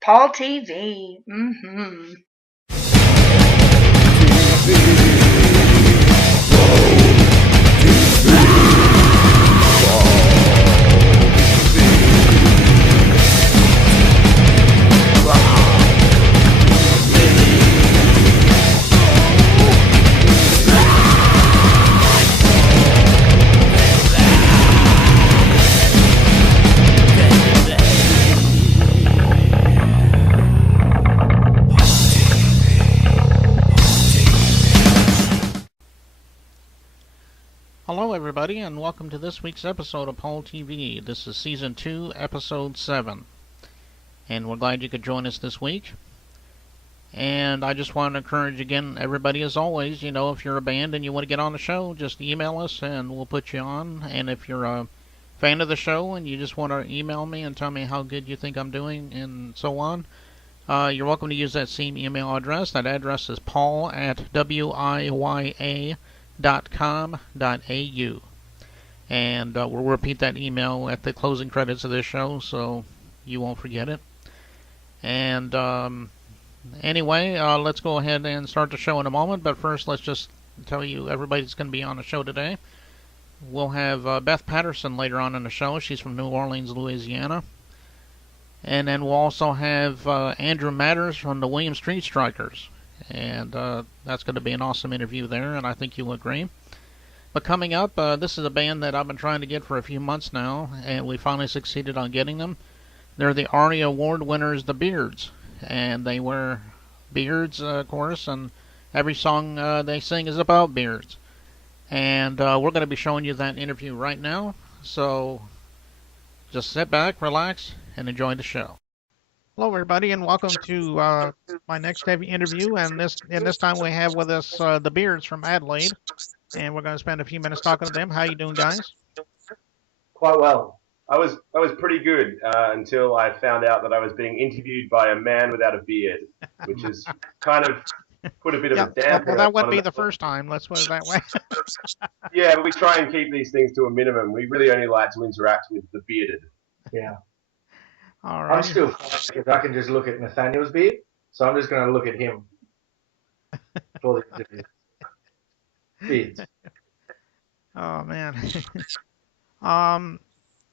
Paul TV. Mm-hmm. Hello everybody, and welcome to this week's episode of Paul TV. This is Season 2, Episode 7. And we're glad you could join us this week. And I just want to encourage again everybody, as always, if you're a band and you want to get on the show, just email us and we'll put you on. And if you're a fan of the show and you just want to email me and tell me how good you think I'm doing and so on, you're welcome to use that same email address. That address is paul@wiya.com.au, and we'll repeat that email at the closing credits of this show so you won't forget it. And anyway, let's go ahead and start the show in a moment, but first let's just tell you everybody's going to be on the show today. We'll have Beth Patterson later on in the show. She's from New Orleans, Louisiana. And then we'll also have Andrew Matters from the William Street Strikers. And that's going to be an awesome interview there, and I think you'll agree. But coming up, this is a band that I've been trying to get for a few months now, and we finally succeeded on getting them. They're the Aria Award winners, the Beards. And they wear beards, of course, and every song they sing is about beards. And we're going to be showing you that interview right now. So just sit back, relax, and enjoy the show. Hello, everybody, and welcome to my next interview. And this time we have with us the Beards from Adelaide, and we're going to spend a few minutes talking to them. How you doing, guys? Quite well. I was pretty good until I found out that I was being interviewed by a man without a beard, which is kind of put a bit of a damper. Well, that wouldn't be the first time. Let's put it that way. Yeah, but we try and keep these things to a minimum. We really only like to interact with the bearded. Yeah. All right. I'm still if I can just look at Nathaniel's beard, so I'm just going to look at him for the interview. Beards. Oh man.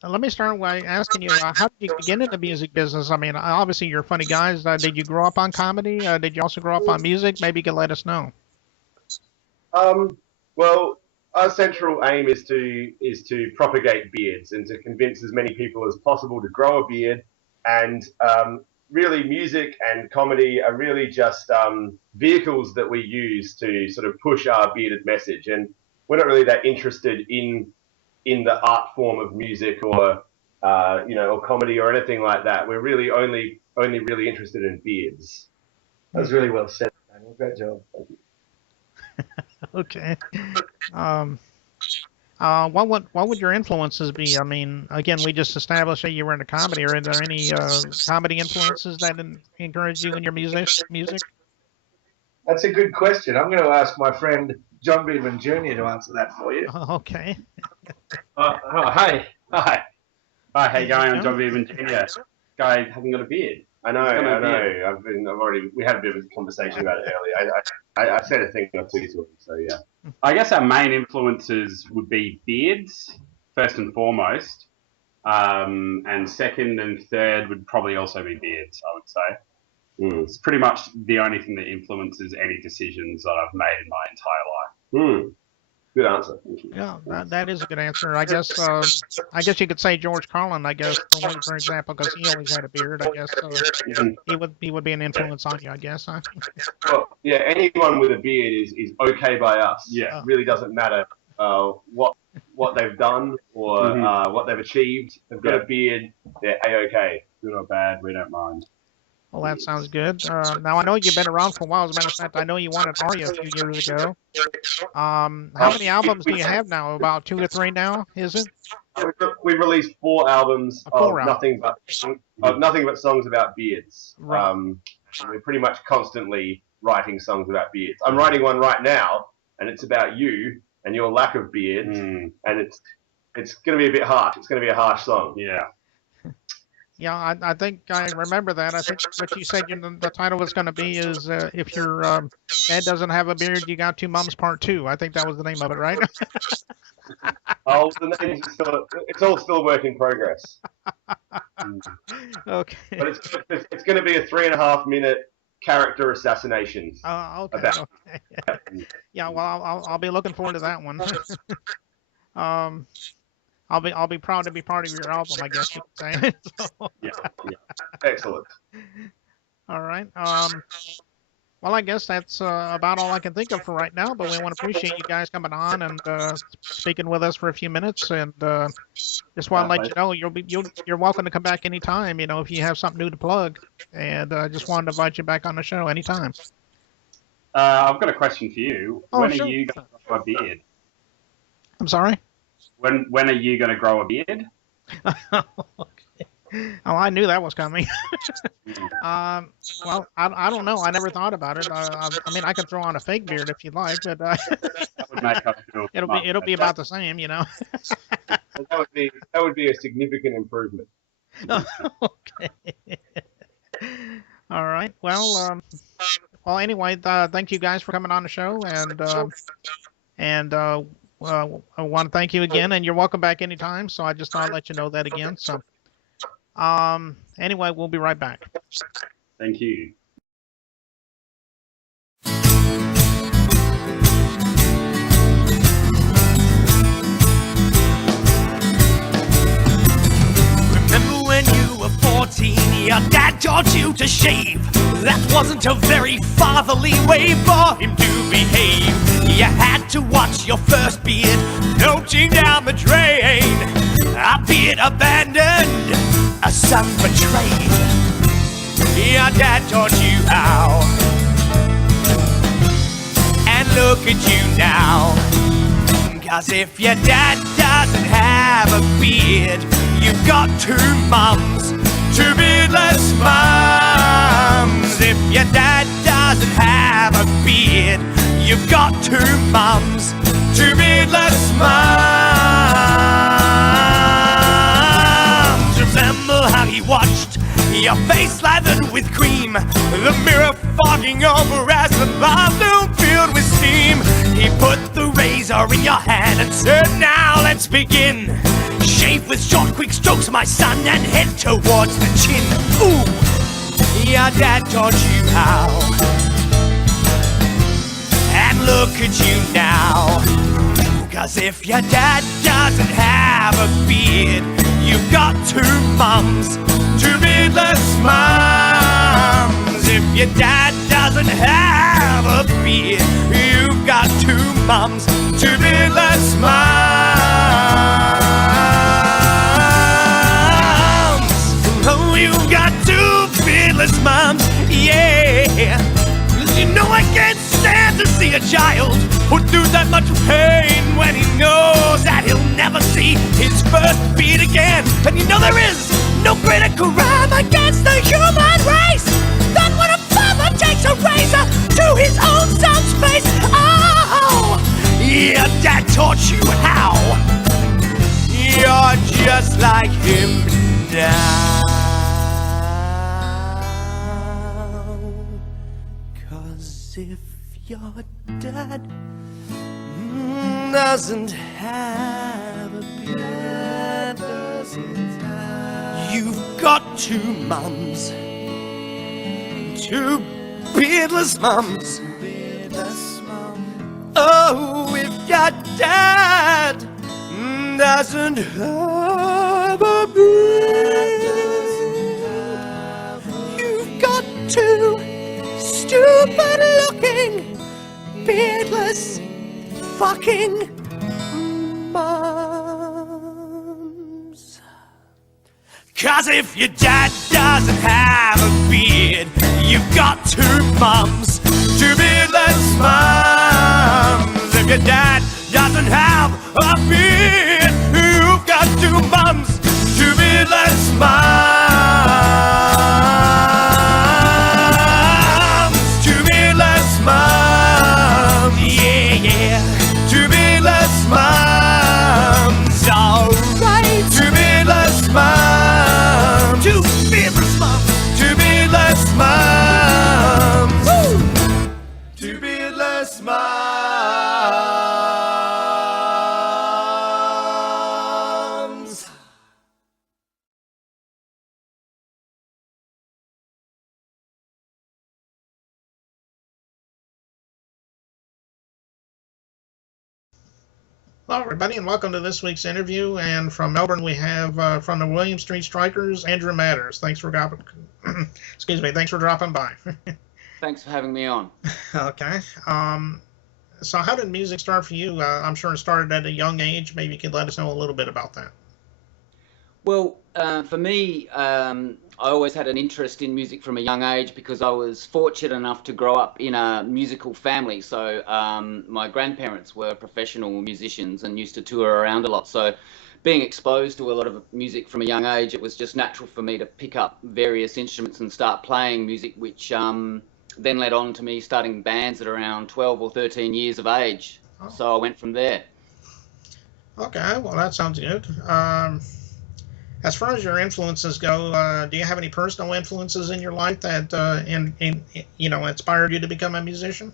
Let me start by asking you, how did you get into the music business? I mean, obviously you're funny guys. Did you grow up on comedy? Did you also grow up on music? Maybe you could let us know. Well, our central aim is to propagate beards and to convince as many people as possible to grow a beard. And really, music and comedy are really just vehicles that we use to sort of push our bearded message. And we're not really that interested in the art form of music or or comedy or anything like that. We're really only really interested in beards. That was really well said, Daniel. Great job. Okay. What would your influences be? I mean, again, we just established that you were into comedy. Are there any comedy influences that encourage you in your music? That's a good question. I'm going to ask my friend John Beedman Jr. to answer that for you. Okay. Hi, how you going? I'm John Beedman Jr. Guy hasn't got a beard. I know. We had a bit of a conversation about it earlier. I said a thing or two to him, so yeah. I guess our main influences would be beards, first and foremost. And second and third would probably also be beards, I would say. It's pretty much the only thing that influences any decisions that I've made in my entire life. Good answer. Yeah, that is a good answer. I guess you could say George Carlin. I guess for example, because he always had a beard. I guess he would be an influence on you. I guess. Huh? Well, yeah, anyone with a beard is okay by us. Yeah, it really doesn't matter what they've done or what they've achieved. They've got a beard. They're a-okay. Good or bad, we don't mind. Well, that sounds good. Now, I know you've been around for a while. As a matter of fact, I know you won an Aria a few years ago. How many albums do you have now? About 2 or 3 now, is it? We've released 4 albums of nothing but songs about beards. Right. We're pretty much constantly writing songs about beards. I'm writing one right now, and it's about you and your lack of beard, and it's going to be a bit harsh. It's going to be a harsh song. Yeah. Yeah, I think I remember that. I think what you said the title was going to be is if your dad doesn't have a beard, you got two mums part two. I think that was the name of it, right? Oh, the names are still, it's all still a work in progress. Okay. But it's going to be a 3.5 minute character assassination. Okay. About. Okay. Yeah. Well, I'll be looking forward to that one. I'll be proud to be part of your album, I guess you could say. So, Yeah. Excellent. all right. Well, I guess that's about all I can think of for right now. But we want to appreciate you guys coming on and speaking with us for a few minutes. And just want to let you know you're welcome to come back anytime. You know, if you have something new to plug. And just wanted to invite you back on the show anytime. I've got a question for you. When are you going to grow a beard? I'm sorry? When are you going to grow a beard? Oh, I knew that was coming. Well, I don't know. I never thought about it. I mean, I could throw on a fake beard if you'd like, but That would make us feel it'll be about the same, you know. That would be a significant improvement. Okay. All right. Well, anyway, thank you guys for coming on the show, and I want to thank you again, and you're welcome back anytime. So I just thought I'd let you know that again. So, anyway, we'll be right back. Thank you. Remember when you were 14, your dad taught you to shave. That wasn't a very fatherly way for him to behave. You had to watch your first beard floating down the drain. A beard abandoned, a son betrayed. Your dad taught you how, and look at you now. 'Cause if your dad doesn't have a beard, you've got two mums, two beardless mums. If your dad doesn't have a beard, you've got two mums, two beardless mums. Remember how he watched your face lathered with cream, the mirror fogging over as the bathroom filled with steam. He put the razor in your hand and said, now let's begin. Shave with short, quick strokes, my son, and head towards the chin. Ooh, your dad taught you how, and look at you now. 'Cause if your dad doesn't have a beard, you've got two mums, two beardless mums. If your dad doesn't have a beard, you've got two mums, two beardless mums. Oh, you've got two beardless mums, yeah. You know I can't stand to see a child put through that much pain when he knows that he'll never see his first beard again. And you know there is no greater crime against the human race than when a father takes a razor to his own son's face. Oh, your dad taught you how. You're just like him now. 'Cause if your dad doesn't have a beard, you've got two mums, two beardless mums. Oh, if your dad doesn't have a beard, you've got two stupid-looking, beardless, fucking mums. 'Cause if your dad doesn't have a beard, you've got two mums, two beardless mums. If your dad doesn't have a beard, you've got two mums, two beardless mums. Two beardless mums, yeah, yeah. Two beardless mums, alright. Two beardless mums, two Hello, everybody, and welcome to this week's interview. And from Melbourne, we have from the William Street Strikers, Andrew Matters. Thanks for dropping. Excuse me. Thanks for dropping by. Thanks for having me on. Okay. So, how did music start for you? I'm sure it started at a young age. Maybe you could let us know a little bit about that. Well, for me, I always had an interest in music from a young age because I was fortunate enough to grow up in a musical family. So my grandparents were professional musicians and used to tour around a lot. So being exposed to a lot of music from a young age, it was just natural for me to pick up various instruments and start playing music, which then led on to me starting bands at around 12 or 13 years of age. Oh. So I went from there. Okay, well, that sounds good. As far as your influences go, do you have any personal influences in your life that inspired you to become a musician?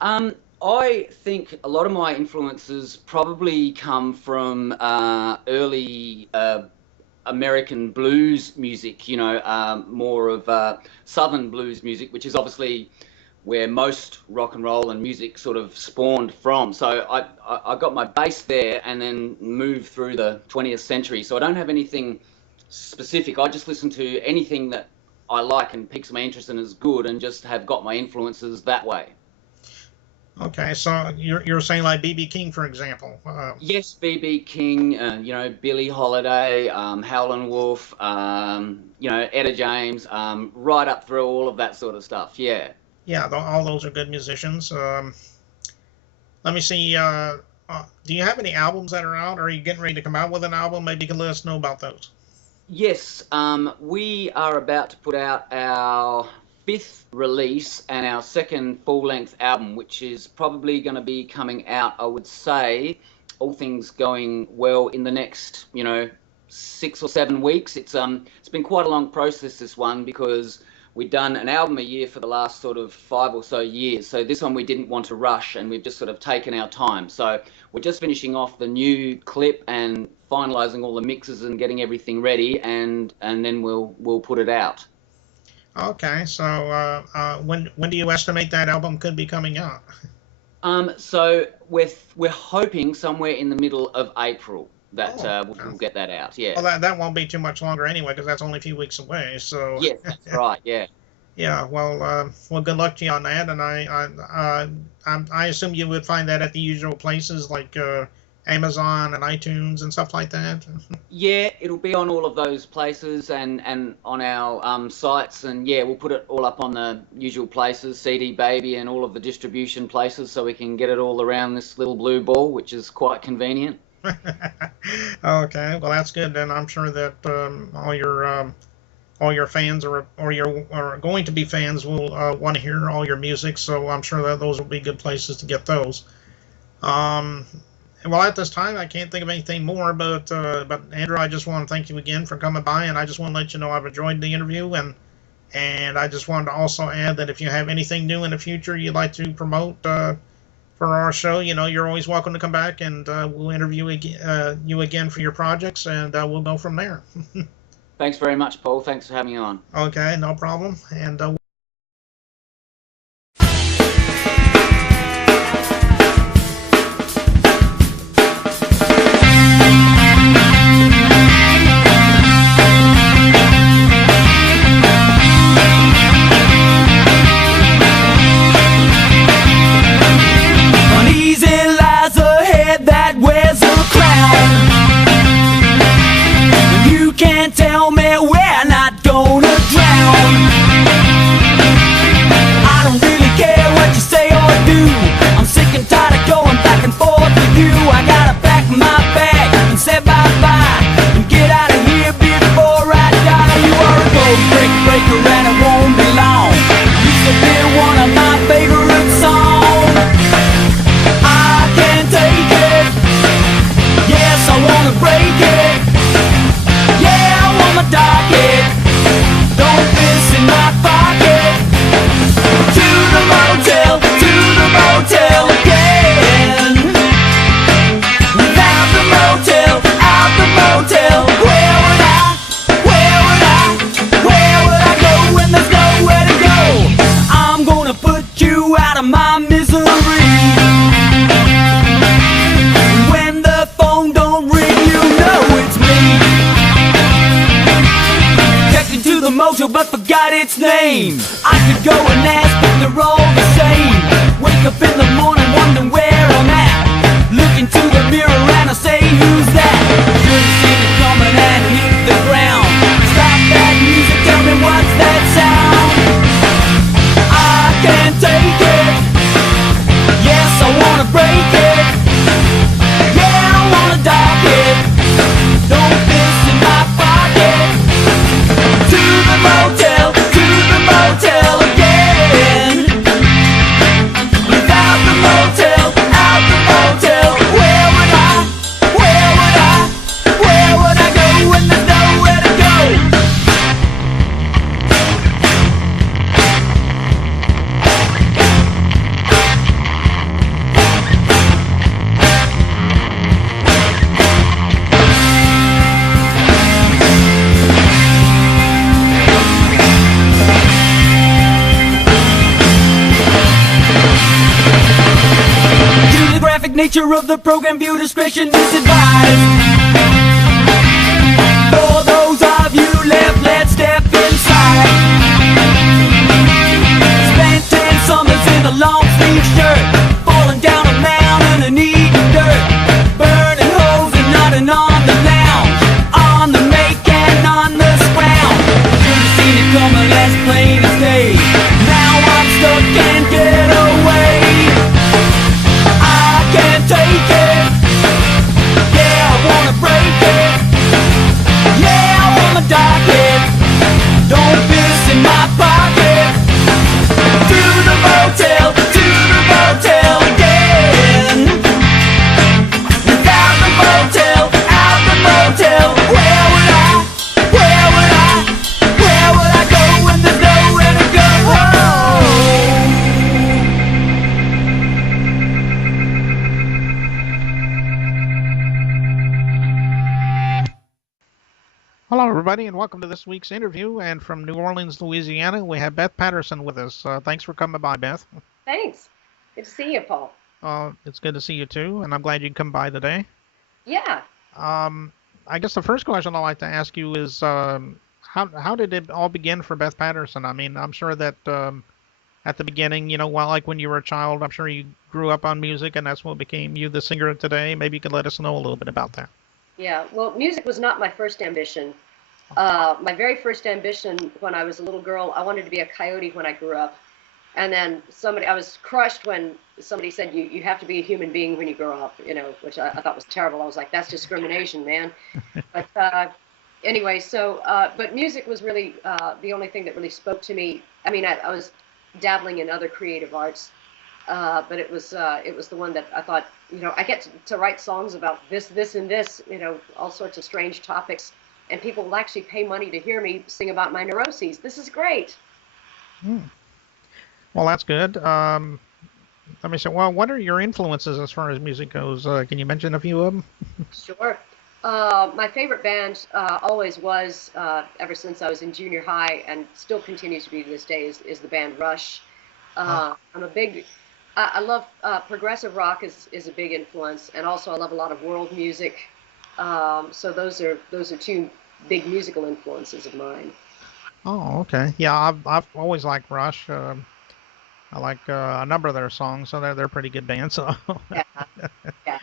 I think a lot of my influences probably come from early American blues music, more of Southern blues music, which is obviously where most rock and roll and music sort of spawned from. So I got my base there and then moved through the 20th century. So I don't have anything specific. I just listen to anything that I like and piques my interest and is good, and just have got my influences that way. Okay, so you're saying like B.B. King, for example. Yes, B.B. King, Billie Holiday, Howlin' Wolf, Etta James, right up through all of that sort of stuff, yeah. Yeah, all those are good musicians. Let me see. Do you have any albums that are out? Or are you getting ready to come out with an album? Maybe you can let us know about those. Yes, we are about to put out our 5th release and our 2nd full-length album, which is probably going to be coming out, I would say, all things going well, in the next, 6 or 7 weeks. It's been quite a long process, this one, because we'd done an album a year for the last sort of 5 or so years. So this one we didn't want to rush, and we've just sort of taken our time. So we're just finishing off the new clip and finalising all the mixes and getting everything ready, and then we'll put it out. Okay, so when do you estimate that album could be coming out? So we're hoping somewhere in the middle of April that we'll get that out. Yeah. Well, that won't be too much longer anyway, because that's only a few weeks away. So. Yes, that's right. Yeah. Yeah. Well, good luck to you on that, and I assume you would find that at the usual places like Amazon and iTunes and stuff like that. Yeah, it'll be on all of those places and on our sites, and yeah, we'll put it all up on the usual places, CD Baby and all of the distribution places, so we can get it all around this little blue ball, which is quite convenient. Okay, well, that's good. Then I'm sure that all your fans or going to be fans will want to hear all your music. So I'm sure that those will be good places to get those. Well, at this time, I can't think of anything more. But Andrew, I just want to thank you again for coming by, and I just want to let you know I've enjoyed the interview, and I just wanted to also add that if you have anything new in the future you'd like to promote for our show, you're always welcome to come back, and we'll interview you again for your projects, and we'll go from there. Thanks very much, Paul. Thanks for having me on. Okay, no problem. And Tell me we're not gonna drown. its name. I could go and ask, but they're all the same. Wake up in the morning wondering where I'm at. Look into the mirror and I say, who's that? Couldn't see it coming and hit the ground. Stop that music, tell me what's that sound? I can't take it. Yes, I wanna break it. Yeah, I wanna dock it. Don't piss in my pocket. To the motel again. Without the motel, out the motel. Where would I go when there's nowhere to go? To the graphic nature of the program, view discretion is advised. For those of you left, let's step inside. Spent 10 summers in a long sleeve shirt, falling down a mountain and eating dirt, burning holes and nodding on the lounge, on the make and on the scrounge. Should've seen it coming as plain as day. Now I'm stuck, can't get away. I can't take it. Yeah, I wanna break it. Yeah, I wanna dock it. Don't piss in my pocket. To the motel again. Without the motel, out the motel. Where would I go when there's nowhere to go? Hello, everybody, and welcome to this week's interview. And from New Orleans, Louisiana, we have Beth Patterson with us. Thanks for coming by, Beth. Thanks. Good to see you, Paul. It's good to see you too, and I'm glad you could come by today. Yeah. I guess the first question I'd like to ask you is, how did it all begin for Beth Patterson? I mean, I'm sure that at the beginning, like when you were a child, I'm sure you grew up on music, and that's what became you the singer of today. Maybe you could let us know a little bit about that. Yeah. Well, music was not my first ambition. My very first ambition when I was a little girl, I wanted to be a coyote when I grew up. And then I was crushed when somebody said, you have to be a human being when you grow up, which I thought was terrible. I was like, that's discrimination, man. But anyway, but music was really the only thing that really spoke to me. I mean, I was dabbling in other creative arts, but it was the one that I thought, I get to write songs about this, and this, all sorts of strange topics, and people will actually pay money to hear me sing about my neuroses. This is great. Well, that's good. Let me say, well, what are your influences as far as music goes? Can you mention a few of them? Sure. My favorite band always was, ever since I was in junior high, and still continues to be to this day, is the band Rush. I love progressive rock is a big influence, and also I love a lot of world music. So those are two big musical influences of mine. Oh, okay. Yeah, I've always liked Rush. I like a number of their songs, so they're a pretty good band. So. Yeah.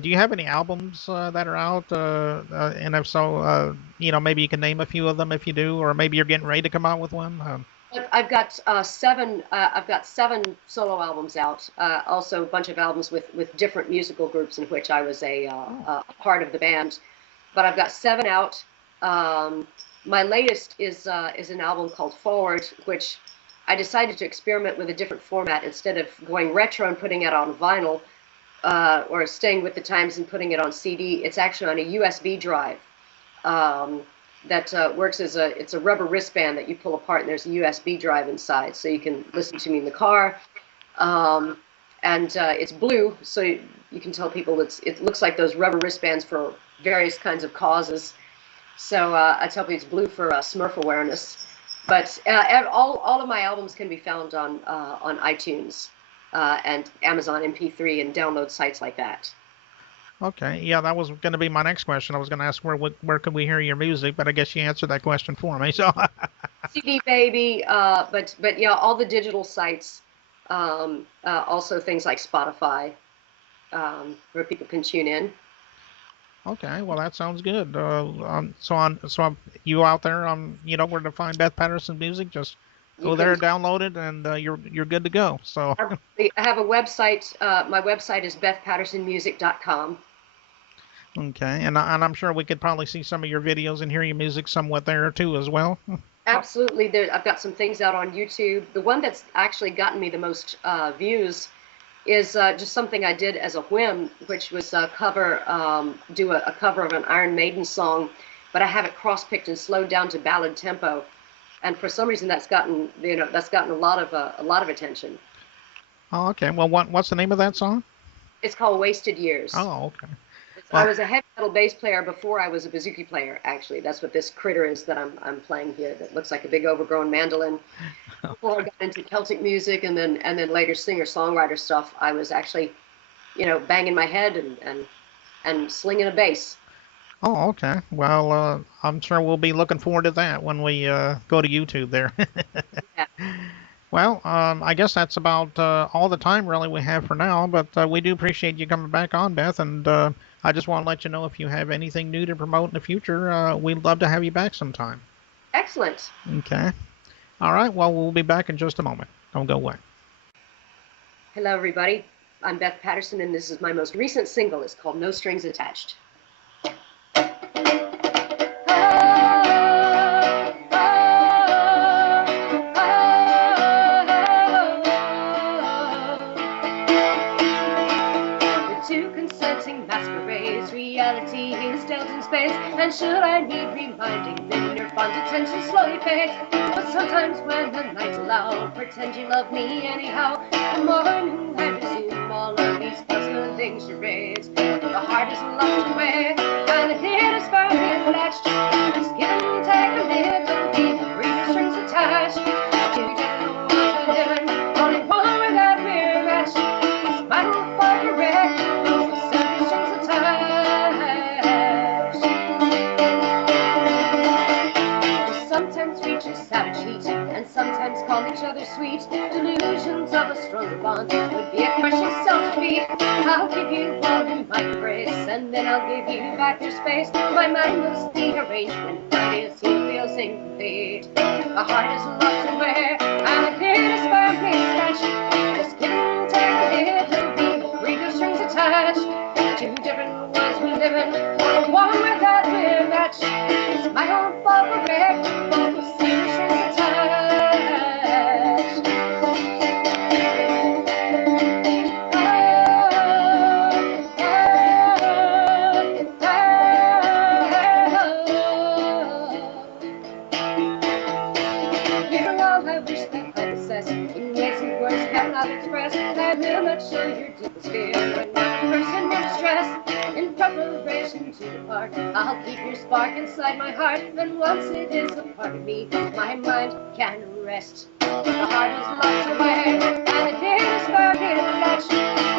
Do you have any albums that are out? And if so, maybe you can name a few of them if you do, or maybe you're getting ready to come out with one. I've got 7. I've got 7 solo albums out. Also, a bunch of albums with different musical groups in which I was a part of the band. But I've got 7 out. My latest is an album called Forward, which I decided to experiment with a different format instead of going retro and putting it on vinyl, or staying with the times and putting it on CD. It's actually on a USB drive. That works as it's a rubber wristband that you pull apart, and there's a USB drive inside, so you can listen to me in the car. And it's blue, so you can tell people it looks like those rubber wristbands for various kinds of causes. So I tell people it's blue for Smurf awareness. But all of my albums can be found on iTunes and Amazon MP3 and download sites like that. Okay, yeah, that was going to be my next question. I was going to ask where could we hear your music, but I guess you answered that question for me. So, CD Baby, but yeah, all the digital sites, also things like Spotify, where people can tune in. okay, well that sounds good. You out there, you know where to find Beth Patterson music. Just You go there, can. download it, and you're good to go. So, I have a website. My website is bethpattersonmusic.com. okay, and I'm sure we could probably see some of your videos and hear your music somewhat there too as well. Absolutely. I've got some things out on YouTube. The one that's actually gotten me the most views is just something I did as a whim, which was do a cover of an Iron Maiden song, but I have it cross-picked and slowed down to ballad tempo, and for some reason that's gotten a lot of attention. Oh, okay. Well, what's the name of that song? It's called Wasted Years. Oh, okay. I Well, was a heavy metal bass player before I was a bouzouki player. Actually, that's what this critter is that I'm playing here. That looks like a big overgrown mandolin. Before I got into Celtic music and then later singer-songwriter stuff, I was actually, banging my head and slinging a bass. oh, okay. Well, I'm sure we'll be looking forward to that when we go to YouTube there. Yeah. Well, I guess that's about all the time really we have for now, but we do appreciate you coming back on, Beth, and I just want to let you know if you have anything new to promote in the future, we'd love to have you back sometime. Excellent. Okay. All right. Well, we'll be back in just a moment. Don't go away. Hello, everybody. I'm Beth Patterson, and this is my most recent single. It's called No Strings Attached. Reality is dealt in space, and should I need reminding, then your fond attention slowly fades. But sometimes when the nights allow, pretend you love me anyhow. The morning I resume all of these puzzling things you raise. The heart is locked away, and the head is firmly latched. Just give and take a little, be breathing strings attached. You don't know what to do, only one without we're matched. It's vital for your wreck. Savage heat, and sometimes call each other sweet. Delusions of a stronger bond would be a crushing self-defeat. I'll give you all in my embrace, and then I'll give you back your space. My mind must be arranged when it is you feels incomplete. The heart is locked away, and the head is firmly attached. Just give and take a little bit, breathe your strings attached. Two different worlds we live in, or one without we're matched. It's my own fault for wreck. I will not show your deepest fear when I'm first in your distress. In preparation to depart, I'll keep your spark inside my heart. And once it is a part of me, my mind can rest. The heart is locked away, and the day is far in latched.